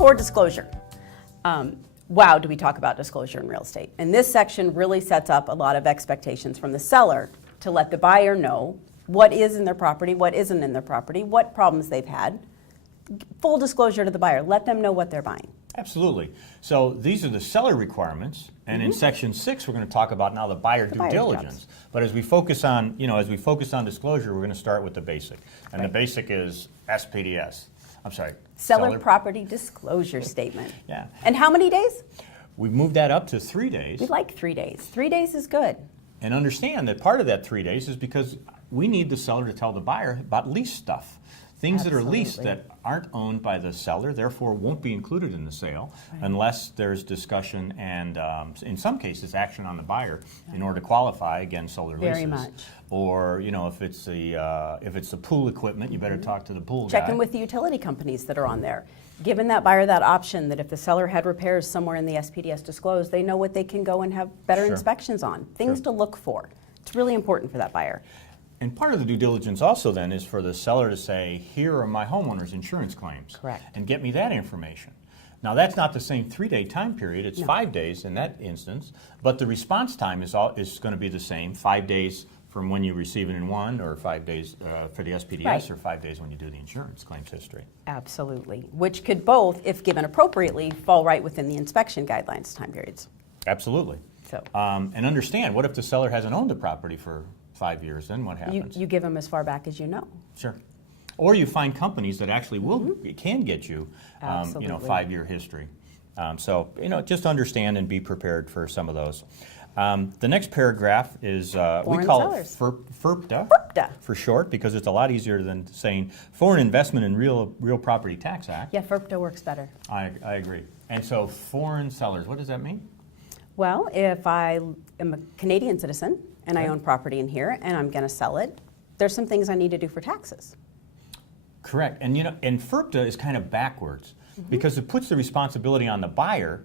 for disclosure. Wow, do we talk about disclosure in real estate? And this section really sets up a lot of expectations from the seller to let the buyer know what is in their property, what isn't in their property, what problems they've had. Full disclosure to the buyer. Let them know what they're buying. Absolutely. So these are the seller requirements, and in Section 6, we're going to talk about now the buyer due diligence. But as we focus on, disclosure, we're going to start with the basic, and the basic is SPDS. I'm sorry. Seller Property Disclosure Statement. Yeah. And how many days? We've moved that up to 3 days. We like 3 days. 3 days is good. And understand that part of that 3 days is because we need the seller to tell the buyer about lease stuff. Things that are leased that aren't owned by the seller, therefore won't be included in the sale unless there's discussion and, in some cases, action on the buyer in order to qualify against solar leases. Very much. Or, if it's the pool equipment, you better talk to the pool guy. Check in with the utility companies that are on there. Giving that buyer that option that if the seller had repairs somewhere in the SPDS disclosed, they know what they can go and have better inspections on. Things to look for. It's really important for that buyer. And part of the due diligence also then is for the seller to say, here are my homeowner's insurance claims. Correct. And get me that information. Now that's not the same 3-day time period, it's 5 days in that instance, but the response time is going to be the same, 5 days from when you receive it in one, or 5 days for the SPDS, or 5 days when you do the insurance claims history. Absolutely. Which could both, if given appropriately, fall right within the inspection guidelines time periods. Absolutely. So. And understand, what if the seller hasn't owned the property for 5 years, then what happens? You give them as far back as you know. Sure. Or you find companies that actually can get you, 5-year history. So, just understand and be prepared for some of those. The next paragraph is, we call it FIRPTA for short, because it's a lot easier than saying Foreign Investment in Real Property Tax Act. Yeah, FIRPTA works better. I agree. And so foreign sellers, what does that mean? Well, if I am a Canadian citizen and I own property in here and I'm going to sell it, there's some things I need to do for taxes. Correct. And and FIRPTA is kind of backwards because it puts the responsibility on the buyer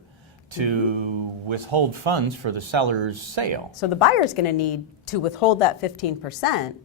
to withhold funds for the seller's sale. So the buyer is going to need to withhold that 15%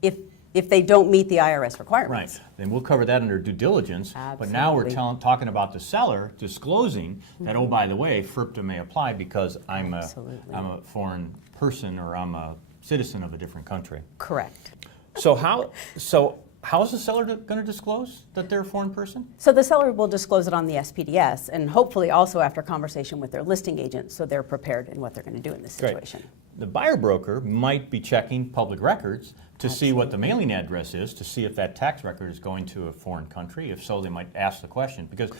if they don't meet the IRS requirements. Right. Then we'll cover that under due diligence. Absolutely. But now we're talking about the seller disclosing that, oh, by the way, FIRPTA may apply because I'm a foreign person or I'm a citizen of a different country. Correct. So how is the seller going to disclose that they're a foreign person? So the seller will disclose it on the SPDS and hopefully also after conversation with their listing agent so they're prepared in what they're going to do in this situation. Great. The buyer broker might be checking public records to see what the mailing address is, to see if that tax record is going to a foreign country. If so, they might ask the question. Because,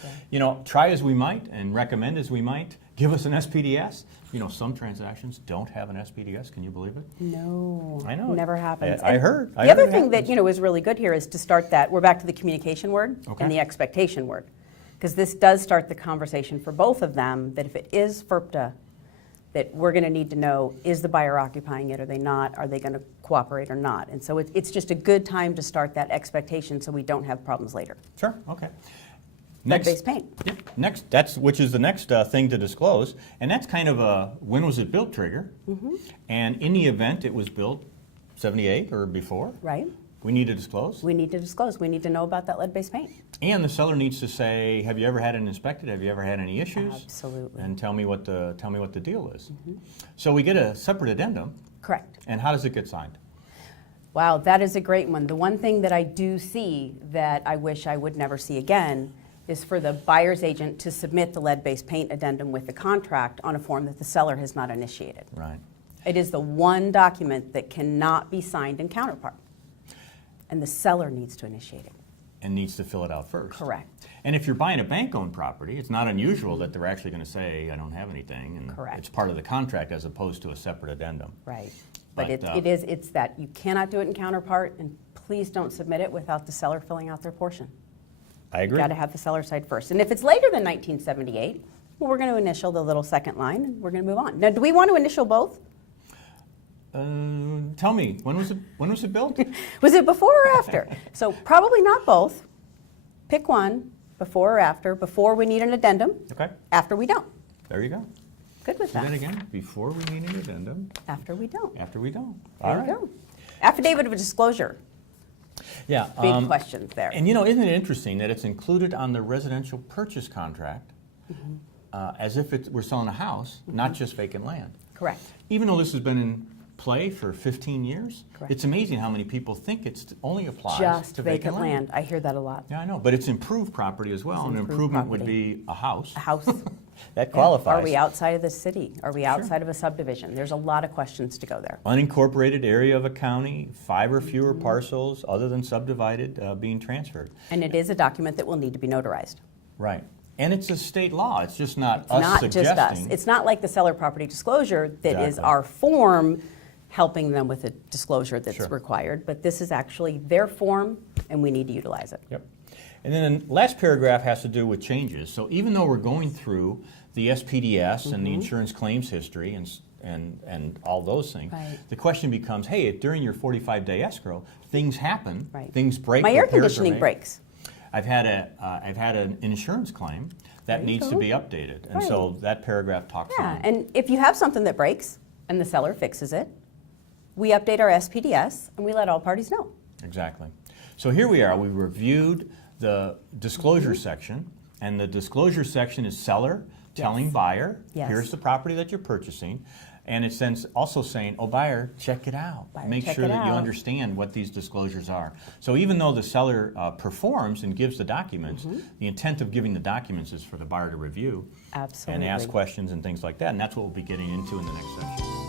try as we might and recommend as we might, give us an SPDS. Some transactions don't have an SPDS. Can you believe it? No. I know. Never happens. I heard. The other thing that, is really good here is to start that, we're back to the communication word and the expectation word. Because this does start the conversation for both of them that if it is FIRPTA, that we're going to need to know, is the buyer occupying it? Are they not? Are they going to cooperate or not? And so it's just a good time to start that expectation so we don't have problems later. Sure, okay. Lead-based paint. Next, which is the next thing to disclose, and that's kind of a when was it built trigger. And in the event it was built 78 or before, right? We need to disclose. We need to disclose. We need to know about that lead-based paint. And the seller needs to say, have you ever had it inspected? Have you ever had any issues? Absolutely. And tell me what the deal is. So we get a separate addendum. Correct. And how does it get signed? Wow, that is a great one. The one thing that I do see that I wish I would never see again is for the buyer's agent to submit the lead-based paint addendum with the contract on a form that the seller has not initiated. Right. It is the one document that cannot be signed in counterpart. And the seller needs to initiate it. And needs to fill it out first. Correct. And if you're buying a bank-owned property, it's not unusual that they're actually going to say, I don't have anything. And correct. It's part of the contract as opposed to a separate addendum. Right. But it's that you cannot do it in counterpart, and please don't submit it without the seller filling out their portion. I agree. You've got to have the seller side first. And if it's later than 1978, well, we're going to initial the little second line, and we're going to move on. Now, do we want to initial both? Tell me, when was it built? Was it before or after? So probably not both. Pick one, before or after. Before we need an addendum. Okay. After we don't. There you go. Good with that. Say that again. Before we need an addendum. After we don't. After we don't. There you go. Affidavit of disclosure. Yeah. Big questions there. And isn't it interesting that it's included on the residential purchase contract as if we're selling a house, not just vacant land? Correct. Even though this has been in play for 15 years, Correct. it's amazing how many people think it only applies Just to vacant land. I hear that a lot. Yeah, I know, but it's improved property as well, and improved improvement would property. be a house. A house. That qualifies. Are we outside of the city? Are we outside of a subdivision? There's a lot of questions to go there. Unincorporated area of a county, 5 or fewer parcels other than subdivided being transferred. And it is a document that will need to be notarized. Right. And it's a state law. It's just not It's us not suggesting. just us. It's not like the seller property disclosure that is Exactly. our form helping them with a disclosure that's Sure. required, but this is actually their form and we need to utilize it. Yep. And then the last paragraph has to do with changes. So even though we're going through the SPDS and the insurance claims history and all those things, Right. the question becomes, hey, if during your 45-day escrow, things happen, Right. things break, My air repairs are conditioning made. breaks. I've had an insurance claim that There you needs to go. be updated, and so Right. that paragraph talks Yeah, on. and if you have something that breaks and the seller fixes it, we update our SPDS and we let all parties know. Exactly. So here we are. We reviewed the disclosure section, and the disclosure section is seller telling Yes. buyer, Yes. here's the property that you're purchasing. And it's then also saying, oh, buyer, check it out. Buyer, Make check sure it that you out. understand what these disclosures are. So even though the seller performs and gives the documents, the intent of giving the documents is for the buyer to review Absolutely. and ask questions and things like that. And that's what we'll be getting into in the next section.